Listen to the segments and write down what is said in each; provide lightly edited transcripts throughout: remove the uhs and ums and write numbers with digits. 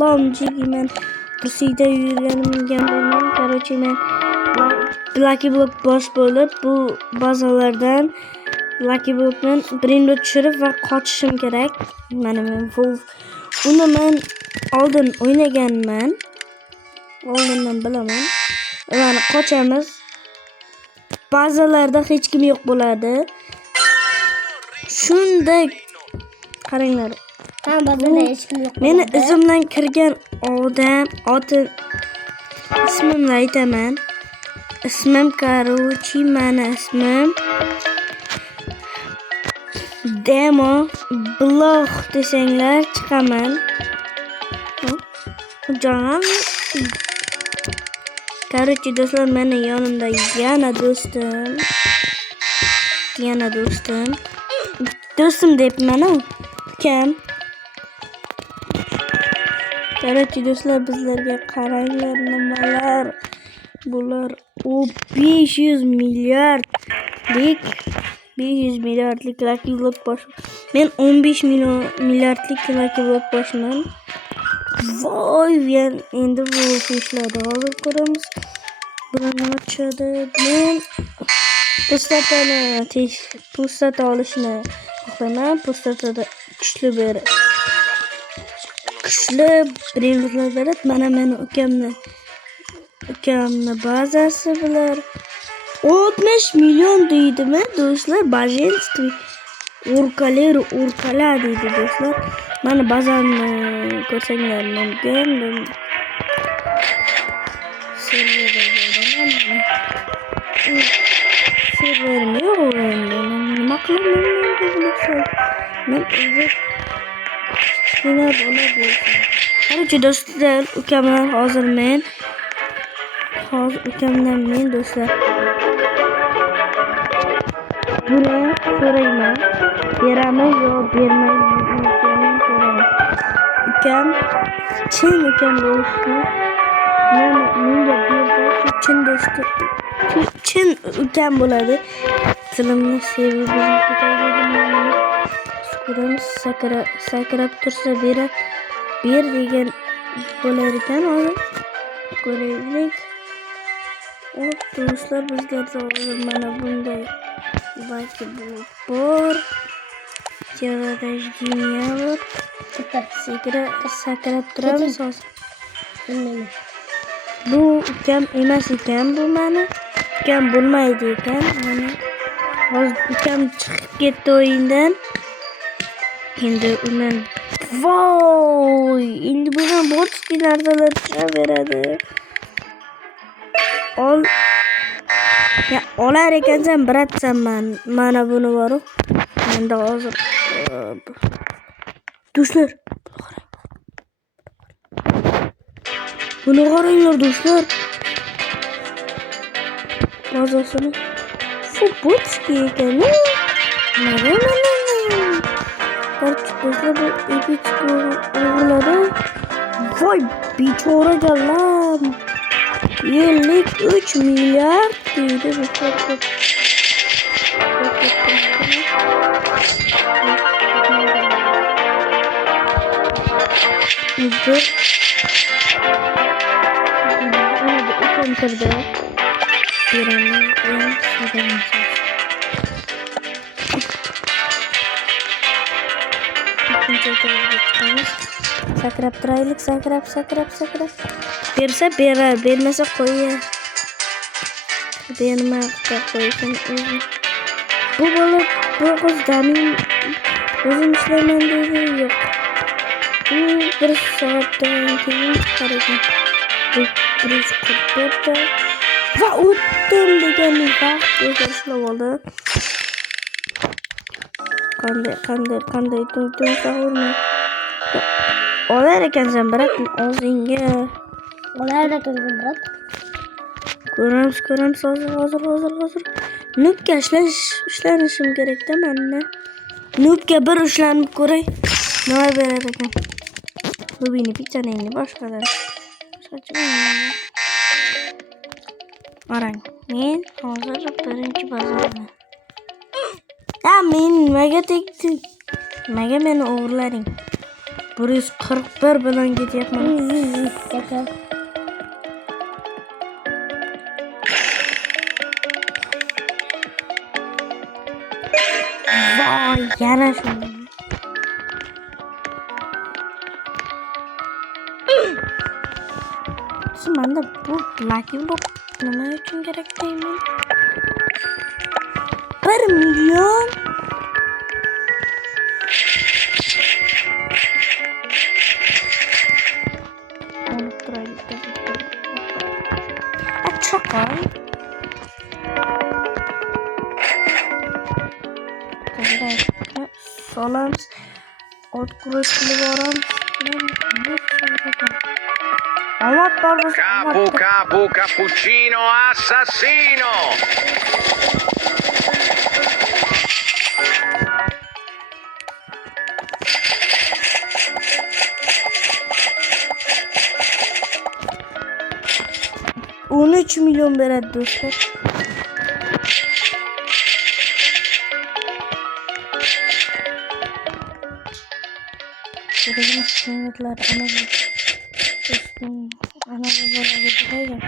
islomchiki men kursida yurganimga bilmayman. Короче, men Lucky Block boss bo'lib, bu bazalardan Lucky Block'dan birinchi tushirib va qochishim kerak. Mana men Wolf. Uni men oldin o'ynaganman. Oldindan bilaman. Mana qochamiz. Bazalarda hech kim yo'q bo'ladi. Shunday qaranglar. Bazada hech kim yo'q. Meni izimdan kirgan odam, ismimni aytaman. Ismim короче, mana ismim Demo Block desanglar chiqaman. Jonim. Короче, do'stlar, meni yonimda yana do'stim. Do'stim debman, ukam. Короче, do'stlar, bizlarga qaranglar nimalar. Bular 500 milliardlik Lucky Block bosh. Men 15 milliardlik Lucky Block boshman. Voy, endi bu ishlarni hozir ko'ramiz. Bular nima tushadi? Men pustata olishni xohlaman. Pustatada kuchli brendlar beradi. Mana meni ukamni bazasi bular 60 million deydimi do'stlar? Bajenskiy urkalar deydi do'stlar. Mana bazamni ko'rsanglar mumkin. Serverim yo'q endi. Nima qilaman men o'zi shuna bo'ladi. Qarang do'stlar, ukamdan hozir ukamdan men do'stlar buni so'rayman, beramiz yo bermaymiz. Ukam ukam bo'lishni menga berdi, chin do'stim, chin ukam bo'ladi. Tilimni sevib sakrab tursa ber degan bo'lar ekan. Hozir ko'raylik. Do'stlar, bizlarda hozir mana bunday balki bu bor. Rождения bor. Sakrab turamiz hozir. Bu ukam emas ekan, bu meni ukam bo'lmaydi ekan. Mana hozir ukam chiqib ketdi o'yindan. Endi undan voy, endi bundan botski narsalar tushaveradi. Olar ekansan, biratsan mana buni bor. Endi hozir do'stlar, buni qaranglar do'stlar. Bazasini futbolski ekan. Mana do'stlar, bu epik o'g'illari. Voy, bechoralar. 53 milliard deydi do'stlar. Sakrab turaylik, sakrab. Bersa berar, bermasa qo'yar. Bermaqda qo'ysin o'zi. Bu bola bu qiz damin o'zim ishlayman deydi, yo'q. Bir soatdan keyin chiqar ekan. Bir chiqibdi va o'tdim deganni vaqt o'zlashib oldi. Qanday to'ydim savurma. Olar ekansan, brat, og'zingga. Olar ekansan, brat. Ko'ramiz hozir. Nubga ishlanishim kerak-da menni. Nubga bir ushlanib ko'ray. Nima berar ekan? Nubini pichani boshqadan. Qarang, men hozir birinchi bozorman. Men nimaga tegdi? Nimaga meni o'g'irlaring? 141 bilan ketyapman. Yakın. Voy, yana shunday. Manda bu Lucky Block nima uchun kerak deyman? 1 million. Çakal. Solans открытый ворон. Allah pardon. Capu capu cappuccino assassino. On 13 milyon beradi do'stlar. Buradaki kıymetler ana babalar.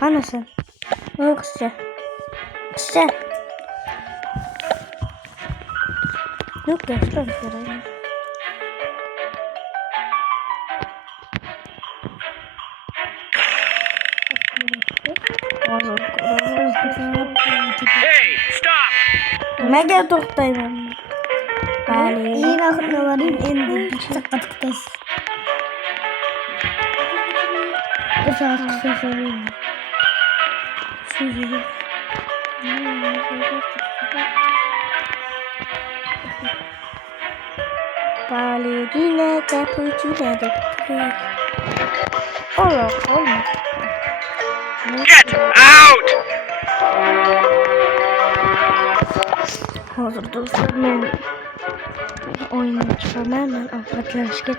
Ana sen. Ne kızca? Kızca. Yok ya şurada bir kere. Hey, stop! Mega to'xtayman. Vale. En oxirida boring, endi bitta qatiqdasiz. Bir soat qilsa so'rayman. Ballerina cappuccino. Allah Allah. Get out! Hozir do'stlar men o'yinga chiqaman. Men ovqatlanishga